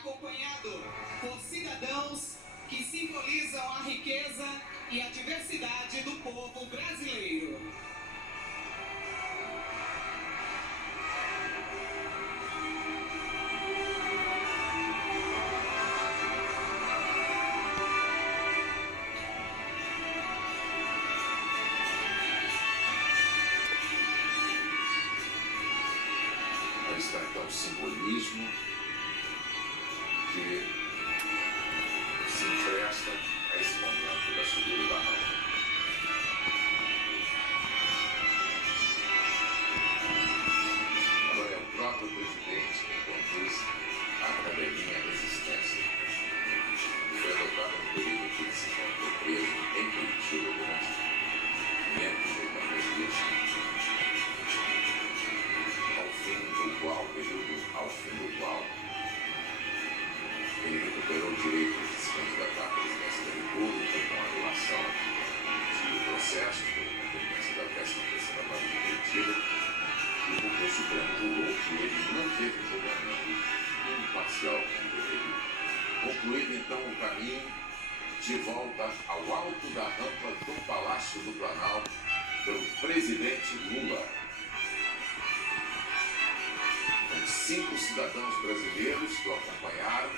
acompanhado por cidadãos que simbolizam a riqueza e a diversidade do povo brasileiro. Está então o simbolismo que se empresta a esse momento da subida da rampa. Agora é o próprio presidente que conduz a Academia Resistência, que foi adotado no período que ele se encontrou preso em Curitiba durante 580 dias. Ao fim do qual ele recuperou o direito de se candidatar à presidência da República com a anulação do processo por incompetência da 13ª Vara de Curitiba, e porque o Supremo julgou que ele não teve um julgamento imparcial como deveria. Concluído então o caminho de volta ao alto da rampa do Palácio do Planalto pelo presidente Lula. 5 cidadãos brasileiros que o acompanharam,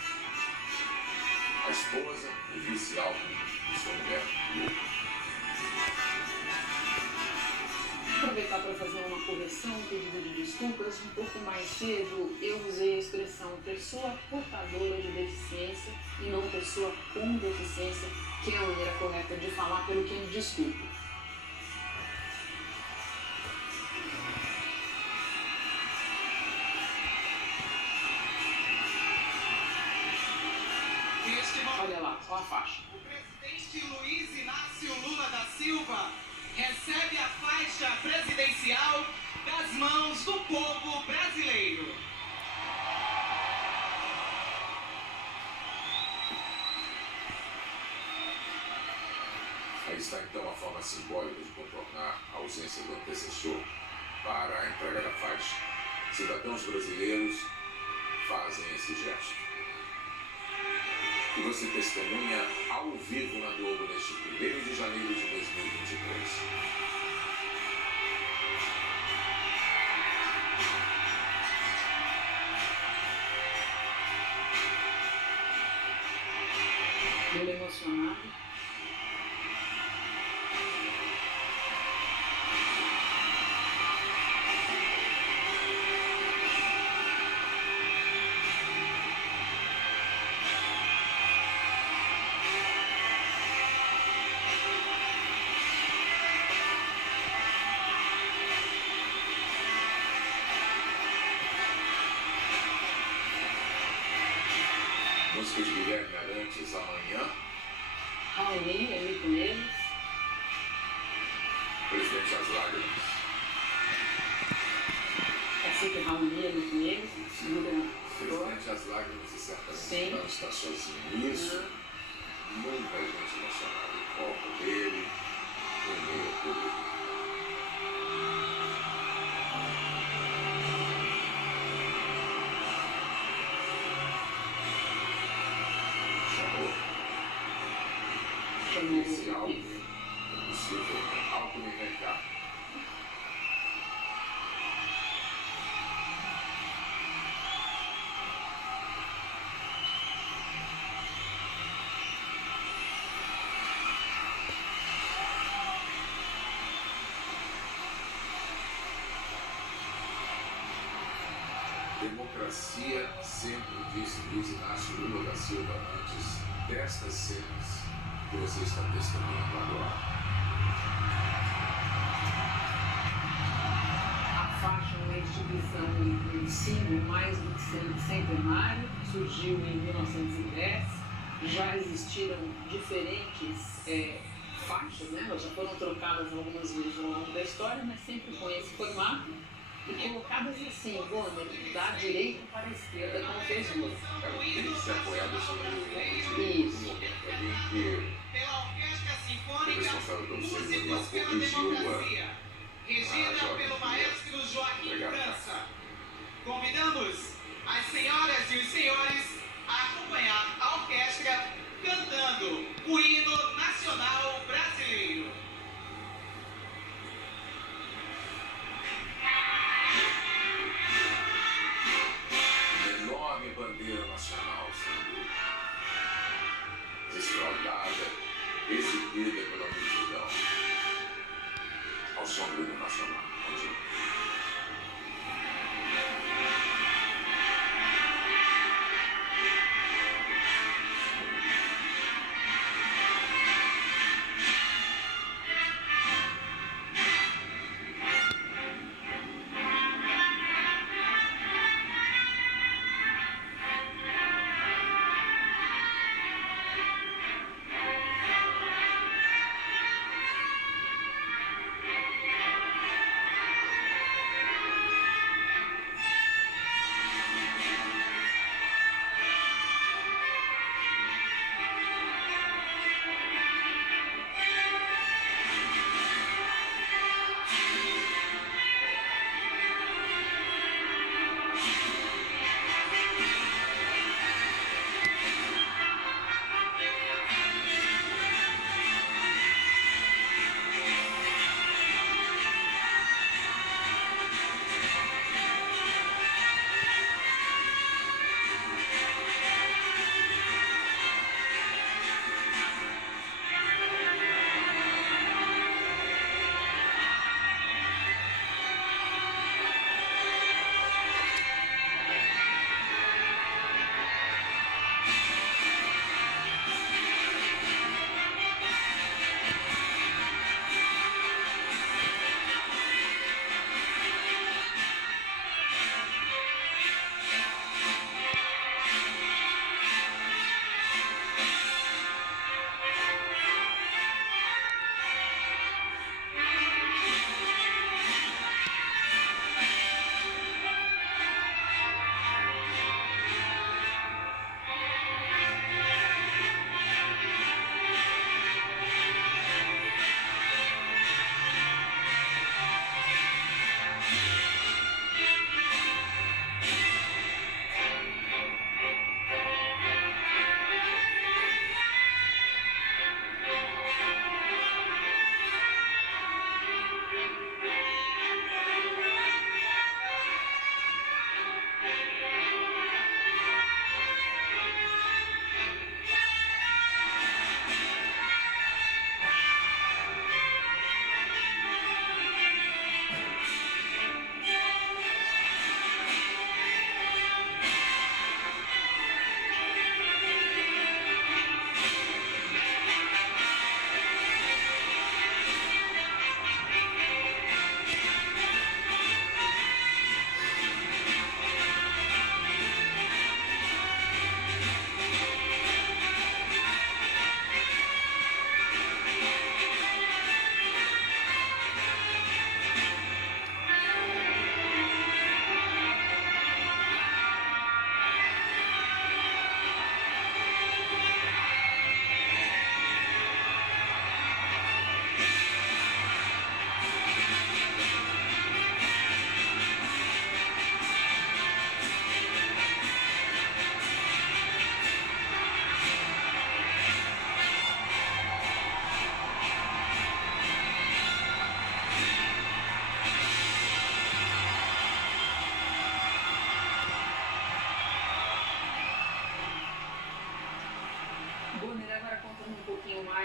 a esposa e vice-alvo de sua mulher, Lu. Aproveitar para fazer uma correção, um pedido de desculpas. Um pouco mais cedo eu usei a expressão pessoa portadora de deficiência e não pessoa com deficiência, que é a maneira correta de falar, pelo que me desculpe. Olha lá, só a faixa. O presidente Luiz Inácio Lula da Silva recebe a faixa presidencial das mãos do povo brasileiro. Aí está então a forma simbólica de contornar a ausência do antecessor para a entrega da faixa. Cidadãos brasileiros fazem esse gesto. E você testemunha ao vivo na Globo neste 1º de janeiro de 2023. Ele emocionado. Música de Guilherme Arantes, Amanhã. Raoni, ali com eles. Presidente As Lágrimas. É sempre Raoni, ali com eles. Presidente As Lágrimas, e certamente não está sozinho nisso. Muita gente emocionada em volta dele, no meio público. Esse álbum é possível auto-inventar. Democracia, sempre disse Luiz Inácio Lula da Silva antes destas cenas que você está testemunhando agora. A faixa é uma instituição e símbolo mais do que centenário, surgiu em 1910, já existiram diferentes faixas, né? Elas já foram trocadas algumas vezes ao longo da história, mas sempre com esse formato e colocadas assim, da direita para a esquerda, como fez Lula. Tem que ser apoiado sobre o ombro direito. Isso. No momento ali que o responsável pelo cerimonial corrigiu regida pelo maestro Joaquim França. Convidamos as senhoras e os senhores a desfraudada, exibida pela multidão. Ao som do hino nacional. Continua.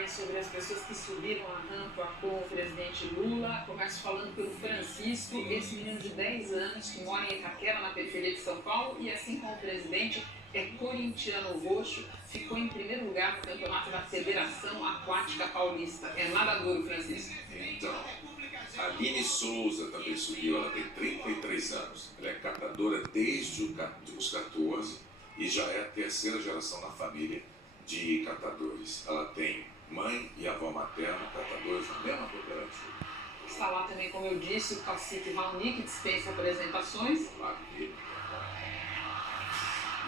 Sobre as pessoas que subiram a rampa com o presidente Lula. Começo falando pelo Francisco, esse menino de 10 anos que mora em Itaquera, na periferia de São Paulo, e assim como o presidente, é corintiano roxo, ficou em primeiro lugar no campeonato da Federação Aquática Paulista. É nadador, Francisco. Então, a Aline Souza também subiu, ela tem 33 anos. Ela é catadora desde os 14 e já é a terceira geração na família de catadores. Ela tem mãe e avó materna, catadores na mesma cooperativa. Está lá também, como eu disse, o cacique Valni, que dispensa apresentações. Claro que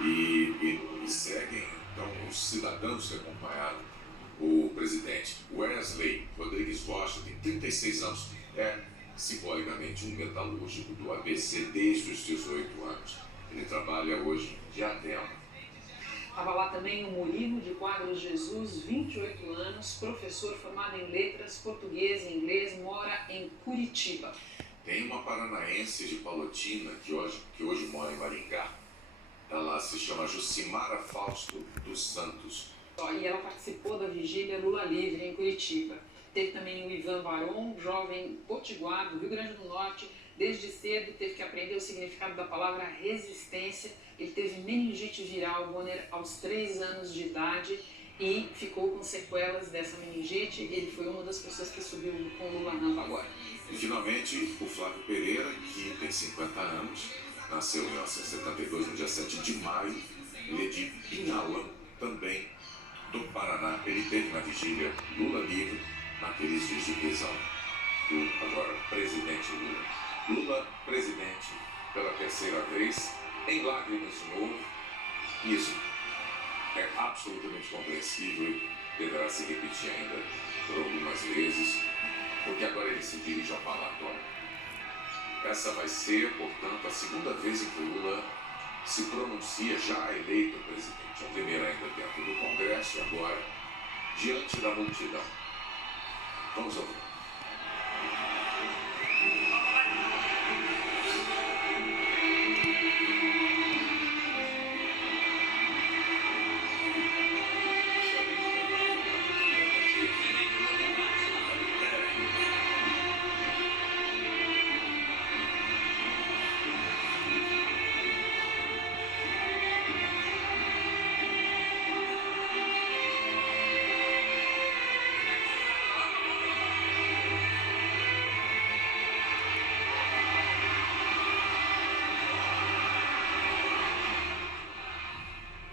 e seguem, então, os cidadãos que acompanharam o presidente Wesley Rodrigues Rocha, tem 36 anos, é simbolicamente um metalúrgico do ABC desde os 18 anos. Ele trabalha hoje em Diadema. Estava lá também o Murilo de Quadros Jesus, 28 anos, professor formado em letras, português e inglês, mora em Curitiba. Tem uma paranaense de Palotina, que hoje mora em Maringá. Ela se chama Jucimara Fausto dos Santos. E ela participou da vigília Lula Livre em Curitiba. Teve também o Ivan Baron, jovem potiguar do Rio Grande do Norte. Desde cedo teve que aprender o significado da palavra resistência. Ele teve meningite viral, Bonner, aos 3 anos de idade e ficou com sequelas dessa meningite. Ele foi uma das pessoas que subiu com o Lula Rampa agora. E finalmente o Flávio Pereira, que tem 50 anos, nasceu em 1972, no dia 7 de maio. Ele é de Pinhalão, também do Paraná. Ele teve na vigília Lula Livre, naqueles dias de prisão do agora presidente Lula. Lula, presidente, pela 3ª vez, em lágrimas de novo. Isso é absolutamente compreensível e deverá se repetir ainda por algumas vezes, porque agora ele se dirige ao Palatório. Essa vai ser, portanto, a 2ª vez em que o Lula se pronuncia já eleito presidente. A primeira ainda dentro do Congresso e agora diante da multidão. Vamos ouvir.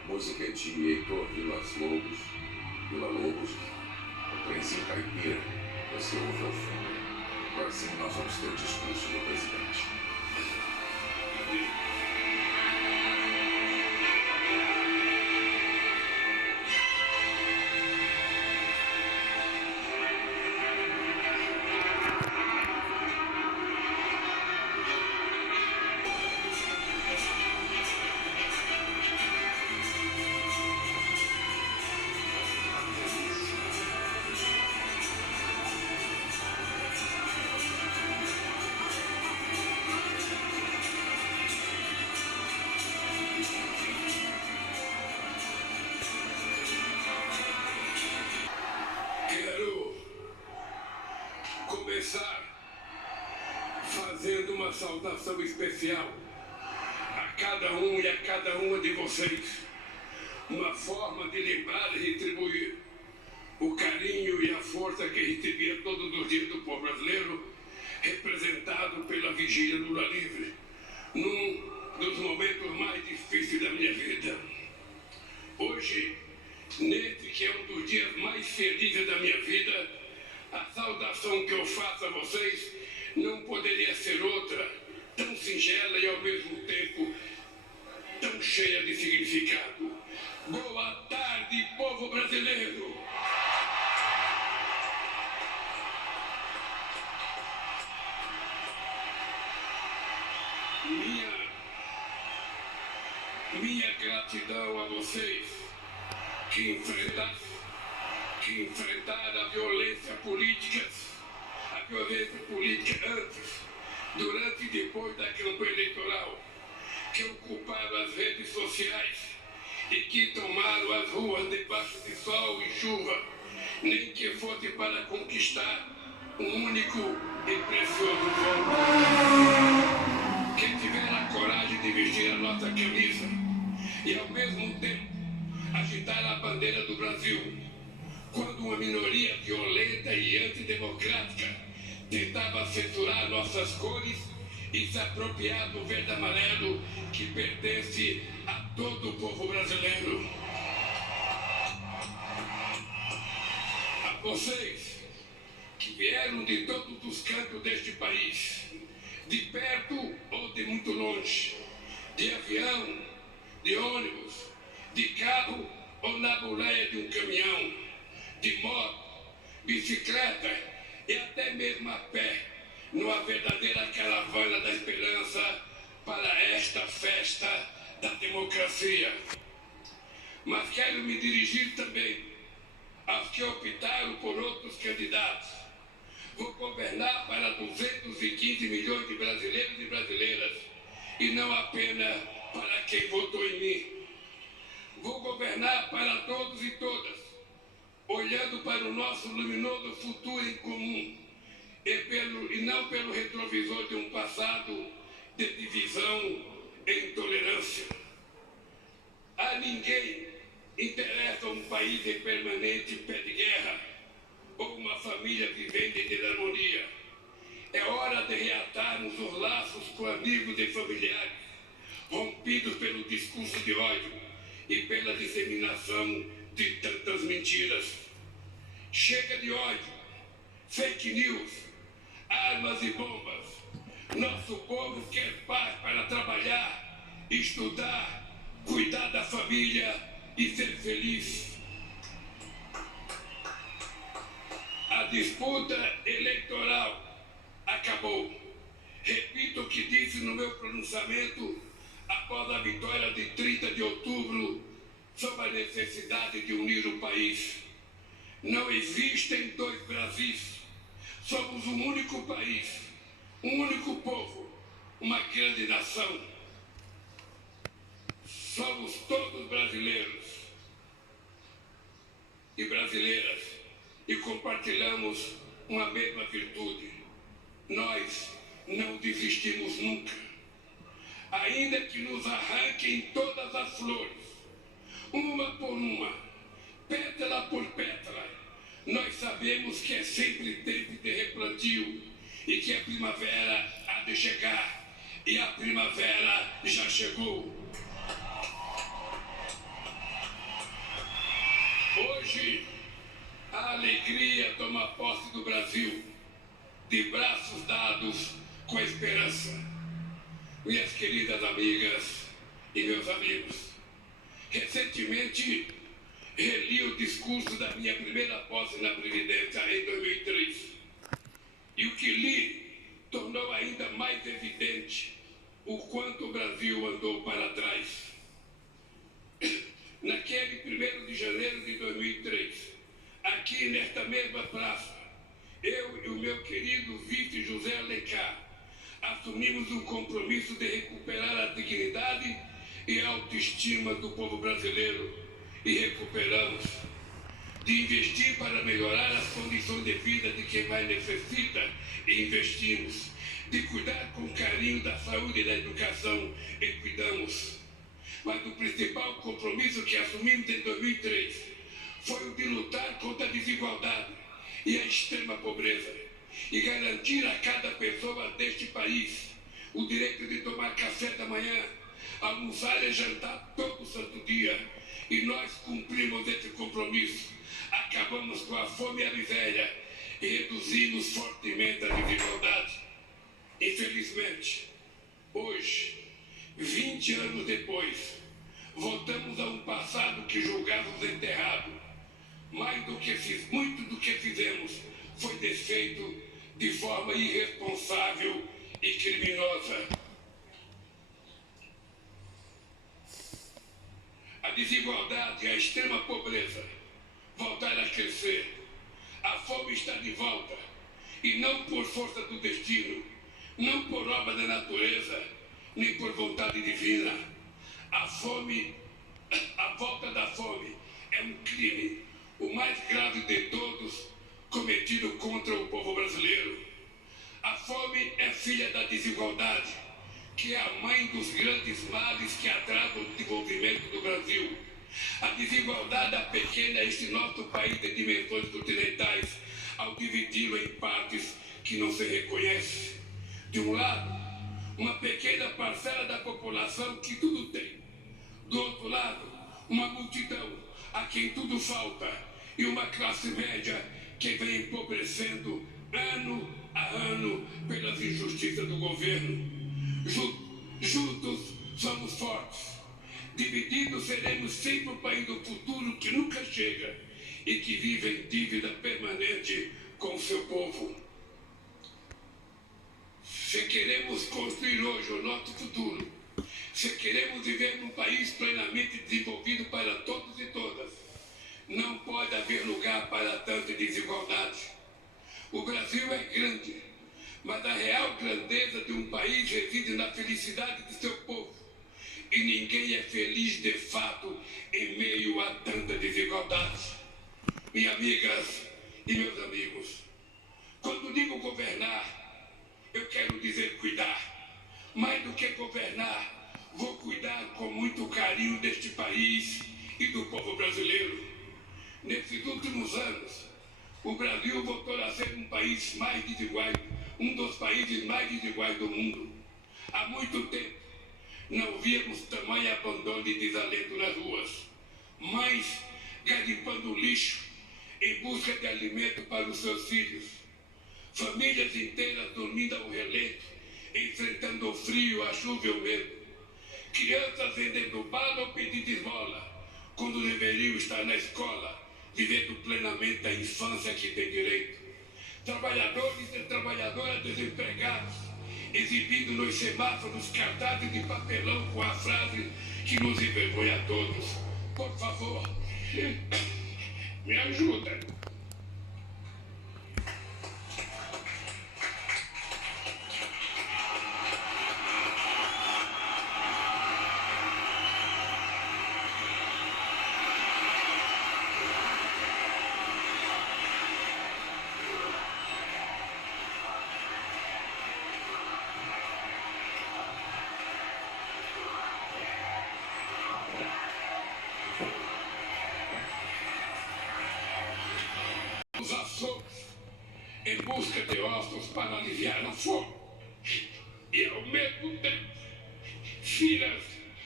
Música de Heitor Villa-Lobos, o trenzinho caipira, você ouve ao fundo. Agora sim nós vamos ter o discurso do presidente. Começar fazendo uma saudação especial a cada um e a cada uma de vocês, uma forma de lembrar e retribuir o carinho e a força que recebia todos os dias do povo brasileiro, representado pela vigília Lula Livre, num dos momentos mais difíceis da minha vida. Hoje, nesse que é um dos dias mais felizes da minha vida, a saudação que eu faço a vocês não poderia ser outra, tão singela e ao mesmo tempo tão cheia de significado. Boa tarde, povo brasileiro! Minha gratidão a vocês que enfrentaram a violência política antes, durante e depois da campanha eleitoral, que ocuparam as redes sociais e que tomaram as ruas debaixo de sol e chuva, nem que fosse para conquistar um único e precioso voto. Que tiveram a coragem de vestir a nossa camisa e ao mesmo tempo agitar a bandeira do Brasil, quando uma minoria violenta e antidemocrática tentava censurar nossas cores e se apropriar do verde e amarelo que pertence a todo o povo brasileiro. A vocês que vieram de todos os cantos deste país, de perto ou de muito longe, de avião, de ônibus, de carro ou na boleia de um caminhão, de moto, bicicleta e até mesmo a pé, numa verdadeira caravana da esperança para esta festa da democracia. Mas quero me dirigir também aos que optaram por outros candidatos. Vou governar para 215 milhões de brasileiros e brasileiras, e não apenas para quem votou em mim. Vou governar governar para todos e todas, olhando para o nosso luminoso futuro em comum e não pelo retrovisor de um passado de divisão e intolerância. A ninguém interessa um país em permanente pé de guerra ou uma família vivendo em desarmonia. É hora de reatarmos os laços com amigos e familiares, rompidos pelo discurso de ódio e pela disseminação de tantas mentiras. Chega de ódio, fake news, armas e bombas. Nosso povo quer paz para trabalhar, estudar, cuidar da família e ser feliz. A disputa eleitoral acabou. Repito o que disse no meu pronunciamento após a vitória de 30 de outubro sobre a necessidade de unir o país. Não existem dois Brasis. Somos um único país, um único povo, uma grande nação. Somos todos brasileiros e brasileiras e compartilhamos uma mesma virtude. Nós não desistimos nunca. Ainda que nos arranquem todas as flores, uma por uma, pétala por pétala, nós sabemos que é sempre tempo de replantio e que a primavera há de chegar, e a primavera já chegou. Hoje, a alegria toma posse do Brasil, de braços dados com a esperança. Minhas queridas amigas e meus amigos, recentemente reli o discurso da minha primeira posse na Previdência em 2003. E o que li tornou ainda mais evidente o quanto o Brasil andou para trás. Naquele 1º de janeiro de 2003, aqui nesta mesma praça, eu e o meu querido vice José Alencar assumimos um compromisso de recuperar a dignidade e a autoestima do povo brasileiro, e recuperamos, de investir para melhorar as condições de vida de quem mais necessita, e investimos, de cuidar com carinho da saúde e da educação, e cuidamos. Mas o principal compromisso que assumimos em 2003 foi o de lutar contra a desigualdade e a extrema pobreza, e garantir a cada pessoa deste país o direito de tomar café da manhã, almoçar e jantar todo santo dia. E nós cumprimos esse compromisso. Acabamos com a fome e a miséria e reduzimos fortemente a desigualdade. Infelizmente, hoje, 20 anos depois, voltamos a um passado que julgávamos enterrado. Muito do que fizemos foi desfeito de forma irresponsável e criminosa. A desigualdade e a extrema pobreza voltaram a crescer. A fome está de volta, e não por força do destino, não por obra da natureza, nem por vontade divina. A volta da fome é um crime, o mais grave de todos, cometido contra o povo brasileiro. A fome é filha da desigualdade, que é a mãe dos grandes males que atrasam o desenvolvimento do Brasil. A desigualdade apequena este nosso país de dimensões continentais ao dividi-lo em partes que não se reconhecem. De um lado, uma pequena parcela da população que tudo tem. Do outro lado, uma multidão a quem tudo falta, e uma classe média que vem empobrecendo ano a ano pelas injustiças do governo. Juntos somos fortes. Divididos seremos sempre o país do futuro que nunca chega e que vive em dívida permanente com o seu povo. Se queremos construir hoje o nosso futuro, se queremos viver num país plenamente desenvolvido para todos e todas, não pode haver lugar para tanta desigualdade. O Brasil é grande, mas a real grandeza de um país reside na felicidade de seu povo. E ninguém é feliz de fato em meio há tanta desigualdade. Minhas amigas e meus amigos, quando digo governar, eu quero dizer cuidar. Mais do que governar, vou cuidar com muito carinho deste país e do povo brasileiro. Nesses últimos anos, o Brasil voltou a ser um país mais desigual, um dos países mais desiguais do mundo. Há muito tempo, não víamos tamanho abandono e desalento nas ruas. Mães garimpando lixo em busca de alimento para os seus filhos. Famílias inteiras dormindo ao relento, enfrentando o frio, a chuva e o medo. Crianças vendendo bala ou pedindo esmola, quando deveriam estar na escola, vivendo plenamente a infância que tem direito. Trabalhadores e trabalhadoras desempregados, exibindo nos semáforos cartazes de papelão com a frase que nos envergonha a todos. Por favor, me ajuda. Os açougues em busca de ossos para aliviar a fome e, ao mesmo tempo, filas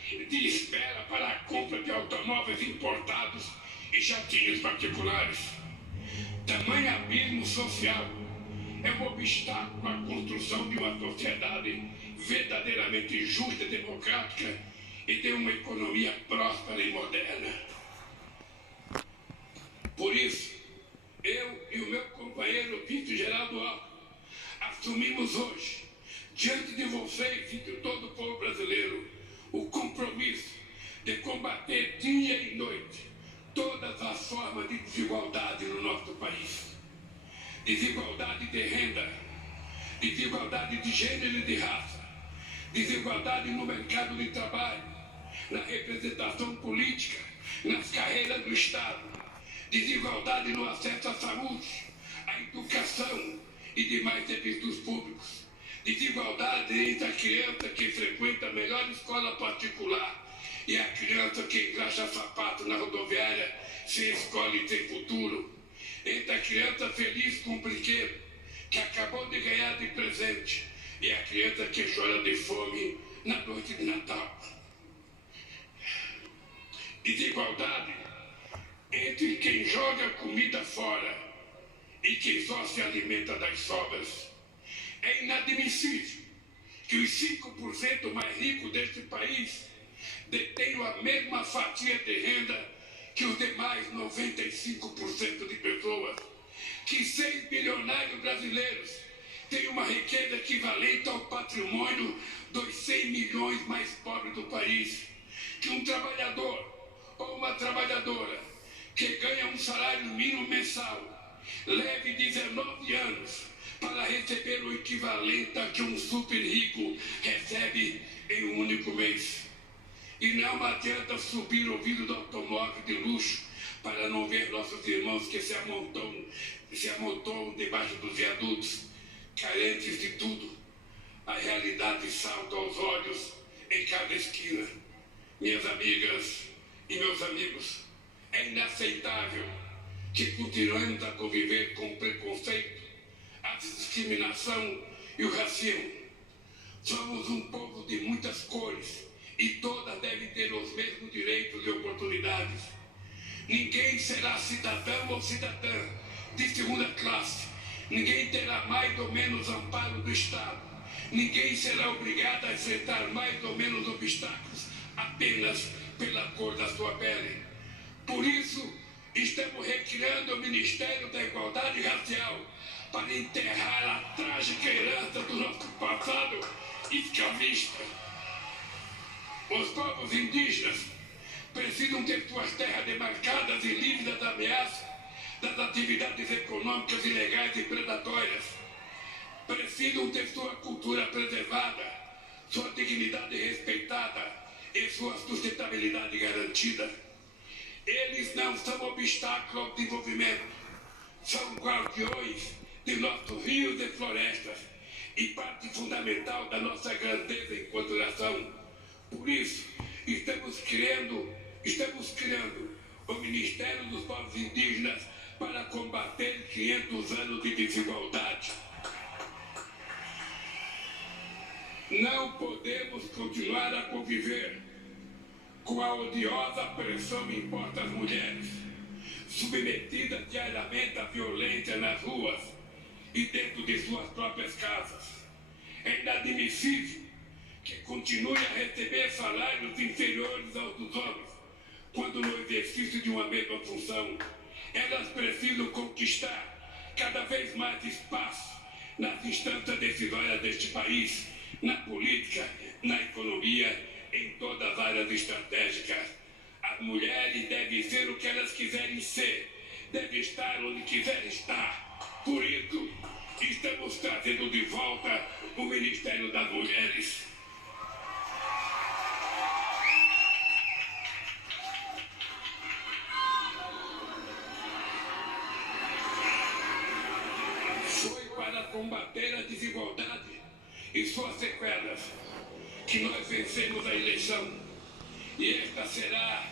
de espera para a compra de automóveis importados e jatinhos particulares. Tamanho abismo social é um obstáculo à construção de uma sociedade verdadeiramente justa e democrática e de uma economia próspera e moderna. Por isso, eu e o meu companheiro vice-geraldo Alckmin assumimos hoje, diante de vocês e de todo o povo brasileiro, o compromisso de combater dia e noite todas as formas de desigualdade no nosso país. Desigualdade de renda, desigualdade de gênero e de raça, desigualdade no mercado de trabalho, na representação política, nas carreiras do Estado, desigualdade no acesso à saúde, à educação e demais serviços públicos, desigualdade entre a criança que frequenta a melhor escola particular e a criança que engraxa sapato na rodoviária sem escola e sem futuro, entre a criança feliz com um brinquedo que acabou de ganhar de presente e a criança que chora de fome na noite de Natal. Desigualdade entre quem joga comida fora e quem só se alimenta das sobras. É inadmissível que os 5% mais ricos deste país detenham a mesma fatia de renda que os demais 95% de pessoas. Que 6 bilionários brasileiros têm uma riqueza equivalente ao patrimônio dos 100 milhões mais pobres do país. Que um trabalhador ou uma trabalhadora que ganha um salário mínimo mensal leve 19 anos para receber o equivalente a que um super rico recebe em um único mês. E não adianta subir o vidro do automóvel de luxo para não ver nossos irmãos que se amontoam debaixo dos viadutos, carentes de tudo. A realidade salta aos olhos em cada esquina. Minhas amigas e meus amigos, é inaceitável que continuemos a conviver com o preconceito, a discriminação e o racismo. Somos um povo de muitas cores e todas devem ter os mesmos direitos e oportunidades. Ninguém será cidadão ou cidadã de segunda classe. Ninguém terá mais ou menos amparo do Estado. Ninguém será obrigado a enfrentar mais ou menos obstáculos apenas pela cor da sua pele. Por isso, estamos recriando o Ministério da Igualdade Racial para enterrar a trágica herança do nosso passado escravista. Os povos indígenas precisam ter suas terras demarcadas e livres das ameaças das atividades econômicas ilegais e predatórias. Precisam ter sua cultura preservada, sua dignidade respeitada e sua sustentabilidade garantida. Eles não são obstáculo ao desenvolvimento, são guardiões de nossos rios e florestas e parte fundamental da nossa grandeza enquanto nação. Por isso, estamos criando o Ministério dos Povos Indígenas para combater 500 anos de desigualdade. Não podemos continuar a conviver com a odiosa pressão imposta às mulheres, submetidas diariamente à violência nas ruas e dentro de suas próprias casas. É inadmissível que continue a receber salários inferiores aos dos homens, quando no exercício de uma mesma função, elas precisam conquistar cada vez mais espaço nas instâncias decisórias deste país, na política, na economia, em todas as áreas estratégicas. As mulheres devem ser o que elas quiserem ser, devem estar onde quiserem estar. Por isso, estamos trazendo de volta o Ministério das Mulheres. Foi para combater a desigualdade e suas sequelas que nós vencemos a eleição. E esta será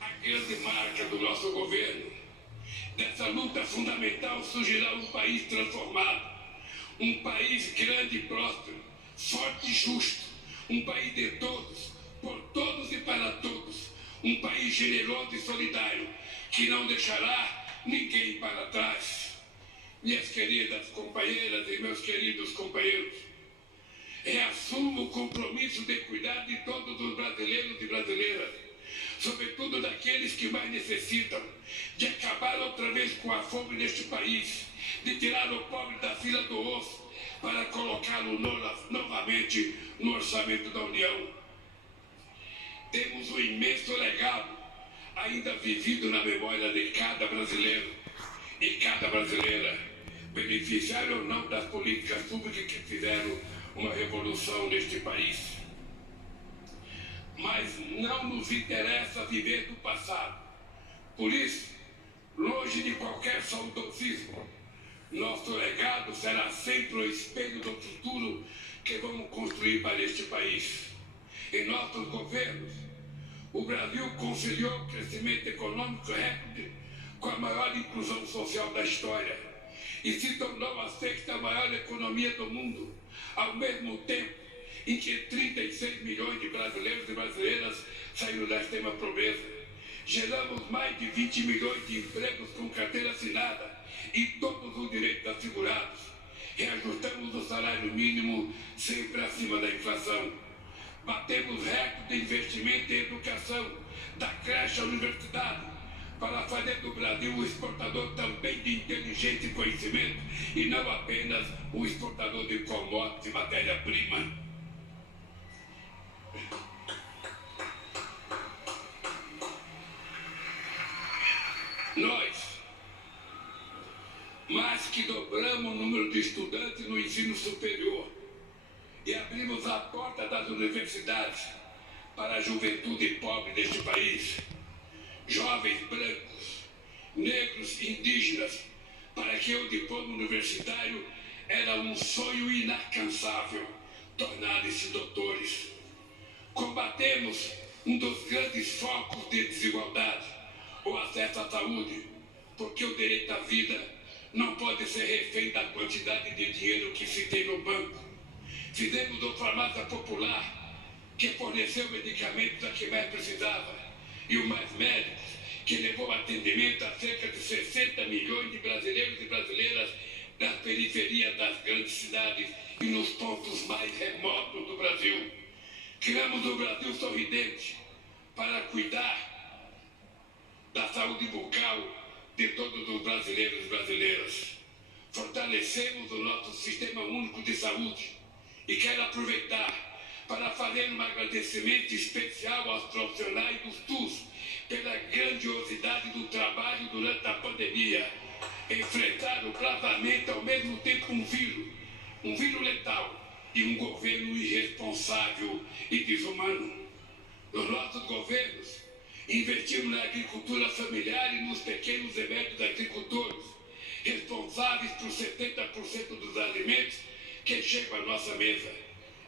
a grande marca do nosso governo. Dessa luta fundamental surgirá um país transformado, um país grande e próspero, forte e justo, um país de todos, por todos e para todos, um país generoso e solidário, que não deixará ninguém para trás. Minhas queridas companheiras e meus queridos companheiros, reassumo o compromisso de cuidar de todos os brasileiros e brasileiras, sobretudo daqueles que mais necessitam, de acabar outra vez com a fome neste país, de tirar o pobre da fila do osso para colocá-lo novamente no orçamento da União. Temos um imenso legado ainda vivido na memória de cada brasileiro e cada brasileira, beneficiário ou não das políticas públicas que fizeram uma revolução neste país. Mas não nos interessa viver do passado. Por isso, longe de qualquer saudosismo, nosso legado será sempre o espelho do futuro que vamos construir para este país. Em nossos governos, o Brasil conciliou o crescimento econômico recorde com a maior inclusão social da história e se tornou a sexta maior economia do mundo, ao mesmo tempo em que 36 milhões de brasileiros e brasileiras saíram da extrema pobreza. Geramos mais de 20 milhões de empregos com carteira assinada e todos os direitos assegurados. Reajustamos o salário mínimo sempre acima da inflação. Batemos recorde de investimento em educação, da creche à universidade, para fazer do Brasil um exportador também de inteligência e conhecimento, e não apenas um exportador de commodities e matéria-prima. Nós, mais que dobramos o número de estudantes no ensino superior e abrimos a porta das universidades para a juventude pobre deste país, jovens brancos, negros e indígenas, para que o diploma universitário era um sonho inalcançável, tornarem-se doutores. Combatemos um dos grandes focos de desigualdade, o acesso à saúde, porque o direito à vida não pode ser refém da quantidade de dinheiro que se tem no banco. Fizemos uma farmácia popular que forneceu medicamentos a quem mais precisava, e o Mais Médicos, que levou atendimento a cerca de 60 milhões de brasileiros e brasileiras das periferias das grandes cidades e nos pontos mais remotos do Brasil. Criamos o Brasil Sorridente para cuidar da saúde bucal de todos os brasileiros e brasileiras. Fortalecemos o nosso Sistema Único de Saúde e quero aproveitar para fazer um agradecimento especial aos profissionais do SUS pela grandiosidade do trabalho durante a pandemia. Enfrentaram bravamente ao mesmo tempo um vírus letal e um governo irresponsável e desumano. Nos nossos governos, Investimos na agricultura familiar e nos pequenos e médios agricultores, responsáveis por 70% dos alimentos que chegam à nossa mesa.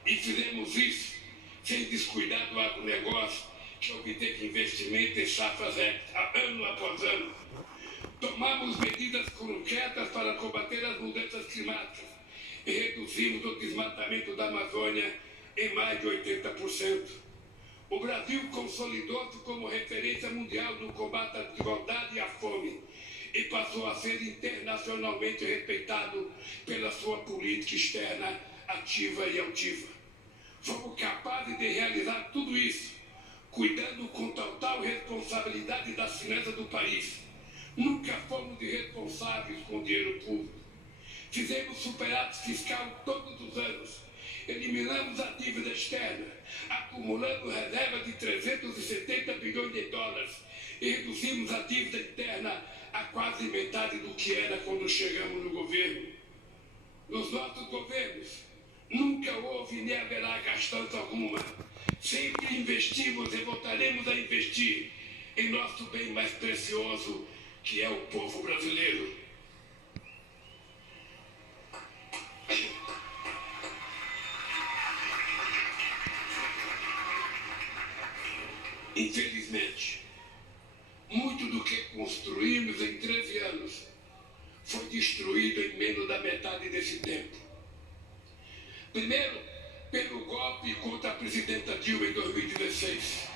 E fizemos isso sem descuidar do agronegócio, que obteve investimento em safras ano após ano. Tomamos medidas concretas para combater as mudanças climáticas e reduzimos o desmatamento da Amazônia em mais de 80%. O Brasil consolidou-se como referência mundial no combate à desigualdade e à fome e passou a ser internacionalmente respeitado pela sua política externa ativa e altiva. Fomos capazes de realizar tudo isso, cuidando com total responsabilidade das finanças do país. Nunca fomos irresponsáveis com o dinheiro público. Fizemos superávit fiscal todos os anos. Eliminamos a dívida externa, acumulando reservas de 370 bilhões de dólares e reduzimos a dívida interna a quase metade do que era quando chegamos no governo. Nos nossos governos, nunca houve nem haverá gastança alguma. Sempre investimos e voltaremos a investir em nosso bem mais precioso, que é o povo brasileiro. Infelizmente, muito do que construímos em 13 anos foi destruído em menos da metade desse tempo. Primeiro, pelo golpe contra a presidenta Dilma em 2016.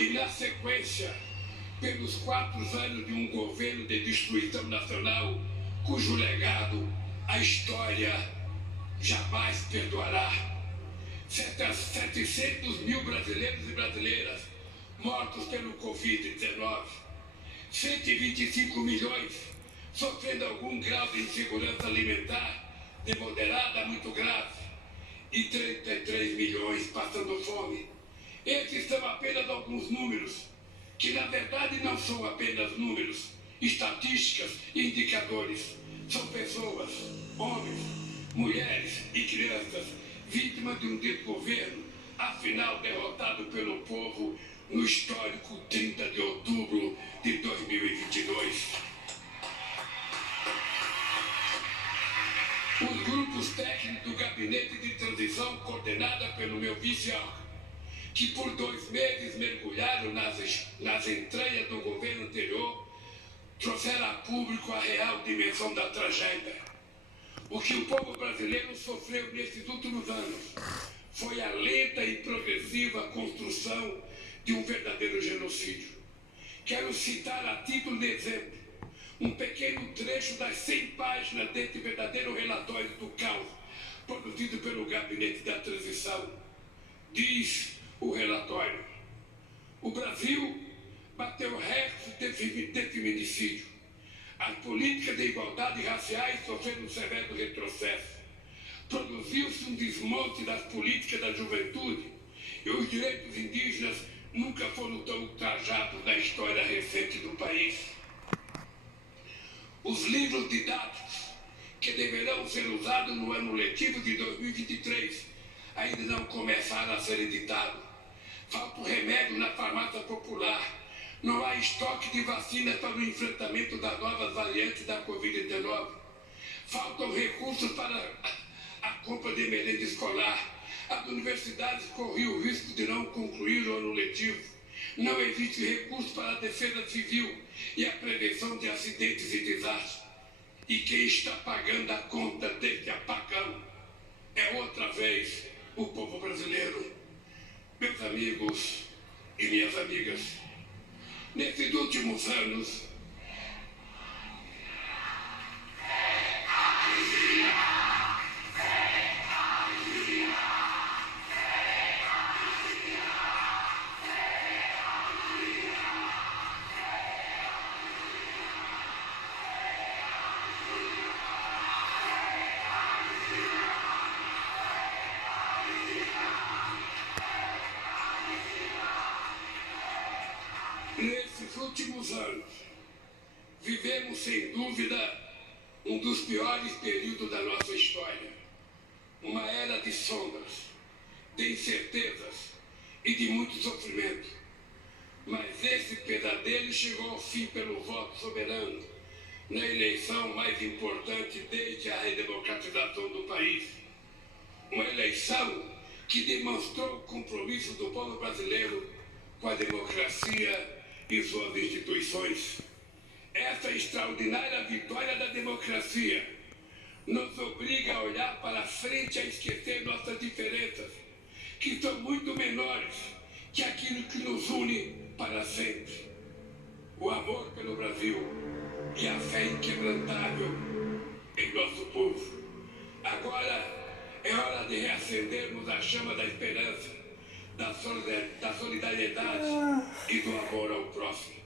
E, na sequência, pelos 4 anos de um governo de destruição nacional, cujo legado a história jamais perdoará. 700 mil brasileiros e brasileiras mortos pelo Covid-19, 125 milhões sofrendo algum grau de insegurança alimentar, de moderada a muito grave, e 33 milhões passando fome. Esses são apenas alguns números, que na verdade não são apenas números, estatísticas e indicadores. São pessoas, homens, mulheres e crianças, vítimas de um desgoverno, afinal derrotado pelo povo no histórico 30 de outubro de 2022. Os grupos técnicos do Gabinete de Transição, coordenada pelo meu vice, que por 2 meses mergulharam nas entranhas do governo anterior, trouxeram a público a real dimensão da tragédia. O que o povo brasileiro sofreu nesses últimos anos foi a lenta e progressiva construção de um verdadeiro genocídio. Quero citar a título de exemplo um pequeno trecho das 100 páginas desse verdadeiro relatório do caos produzido pelo Gabinete da Transição. Diz o relatório: o Brasil bateu recorde de feminicídio. As políticas de igualdade raciais sofreram um severo retrocesso. Produziu-se um desmonte das políticas da juventude e os direitos indígenas nunca foram tão ultrajados na história recente do país. Os livros didáticos que deverão ser usados no ano letivo de 2023 ainda não começaram a ser editados. Falta remédio na farmácia popular. Não há estoque de vacinas para o enfrentamento das novas variantes da Covid-19. Faltam recursos para a compra de merenda escolar. As universidades corriam o risco de não concluir o ano letivo. Não existe recurso para a defesa civil e a prevenção de acidentes e desastres. E quem está pagando a conta deste apagão é outra vez o povo brasileiro. Meus amigos e minhas amigas, nesses últimos anos, vivemos sem dúvida um dos piores períodos da nossa história. Uma era de sombras, de incertezas e de muito sofrimento. Mas esse pesadelo chegou ao fim pelo voto soberano, na eleição mais importante desde a redemocratização do país. Uma eleição que demonstrou o compromisso do povo brasileiro com a democracia e suas instituições. Essa extraordinária vitória da democracia nos obriga a olhar para frente e a esquecer nossas diferenças, que são muito menores que aquilo que nos une para sempre. O amor pelo Brasil e a fé inquebrantável em nosso povo. Agora é hora de reacendermos a chama da esperança, da solidariedade e do amor ao próximo.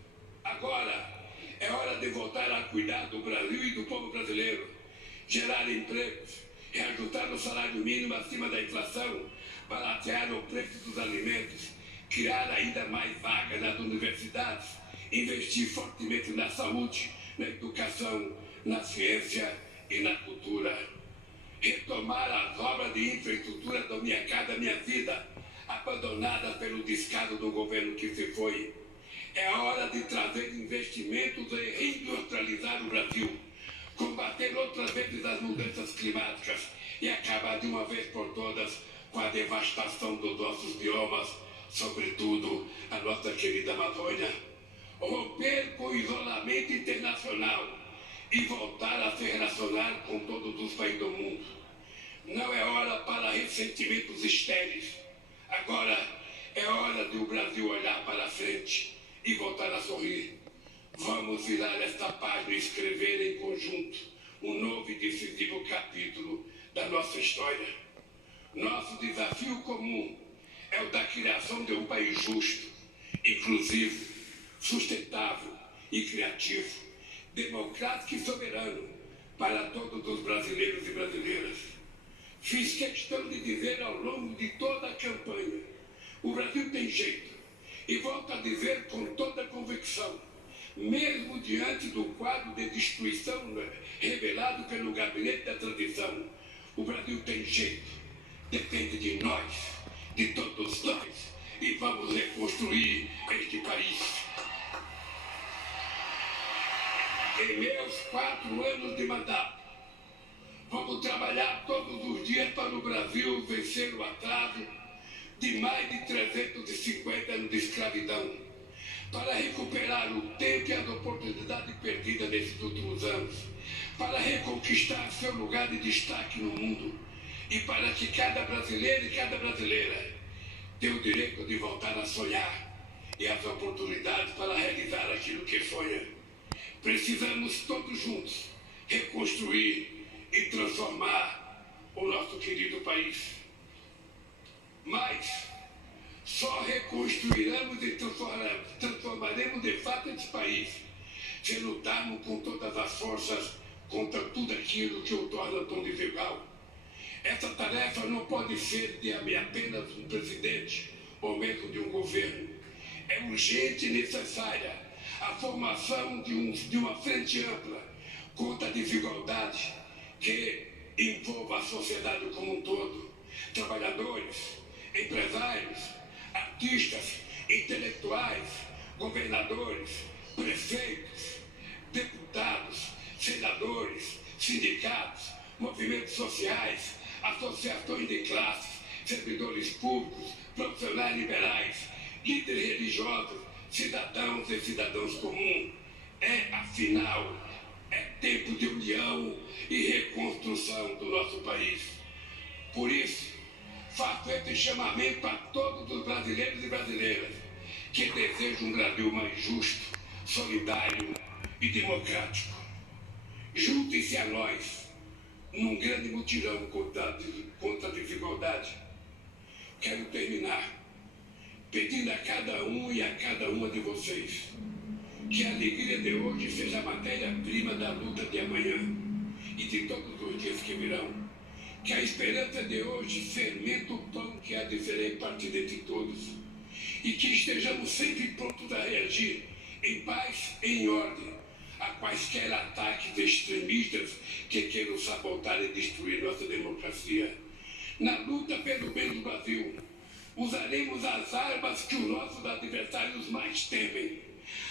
Agora é hora de voltar a cuidar do Brasil e do povo brasileiro, gerar empregos, reajustar o salário mínimo acima da inflação, baratear o preço dos alimentos, criar ainda mais vagas nas universidades, investir fortemente na saúde, na educação, na ciência e na cultura. Retomar as obras de infraestrutura do Minha Casa Minha Vida, abandonadas pelo descaso do governo que se foi. É hora de trazer investimentos e reindustrializar o Brasil, combater outras vezes as mudanças climáticas e acabar de uma vez por todas com a devastação dos nossos biomas, sobretudo a nossa querida Amazônia. Romper com o isolamento internacional e voltar a se relacionar com todos os países do mundo. Não é hora para ressentimentos estéreis. Agora é hora de o Brasil olhar para frente e voltar a sorrir. Vamos virar esta página e escrever em conjunto um novo e decisivo capítulo da nossa história. Nosso desafio comum é o da criação de um país justo, inclusivo, sustentável e criativo, democrático e soberano para todos os brasileiros e brasileiras. Fiz questão de dizer ao longo de toda a campanha: o Brasil tem jeito, e volto a dizer com toda convicção, mesmo diante do quadro de destruição revelado pelo Gabinete da Transição, o Brasil tem jeito, depende de nós, de todos nós, e vamos reconstruir este país. Em meus 4 anos de mandato, vamos trabalhar todos os dias para o Brasil vencer o atraso de mais de 350 anos de escravidão, para recuperar o tempo e as oportunidades perdidas nesses últimos anos, para reconquistar seu lugar de destaque no mundo e para que cada brasileiro e cada brasileira tenha o direito de voltar a sonhar e as oportunidades para realizar aquilo que sonha. Precisamos todos juntos reconstruir e transformar o nosso querido país. Mas só reconstruiremos e transformaremos de fato esse país se lutarmos com todas as forças contra tudo aquilo que o torna tão desigual. Essa tarefa não pode ser de apenas um presidente ou mesmo de um governo. É urgente e necessária a formação de uma frente ampla contra a desigualdade que envolva a sociedade como um todo. Trabalhadores, empresários, artistas, intelectuais, governadores, prefeitos, deputados, senadores, sindicatos, movimentos sociais, associações de classes, servidores públicos, profissionais liberais, líderes religiosos, cidadãos e cidadãos comuns. Afinal, é tempo de união e reconstrução do nosso país. Por isso, faço esse chamamento a todos os brasileiros e brasileiras que desejam um Brasil mais justo, solidário e democrático. Juntem-se a nós num grande mutirão contra a desigualdade. Quero terminar pedindo a cada um e a cada uma de vocês que a alegria de hoje seja a matéria-prima da luta de amanhã e de todos os dias que virão. Que a esperança de hoje fermente o pão que há de ser repartido entre todos. E que estejamos sempre prontos a reagir em paz e em ordem a quaisquer ataques extremistas que queiram sabotar e destruir nossa democracia. Na luta pelo bem do Brasil, usaremos as armas que os nossos adversários mais temem.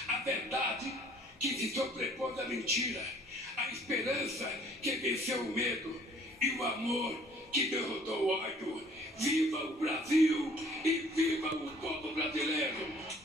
A verdade que se sobrepôs à mentira, a esperança que venceu o medo e o amor que derrotou o ódio. Viva o Brasil e viva o povo brasileiro!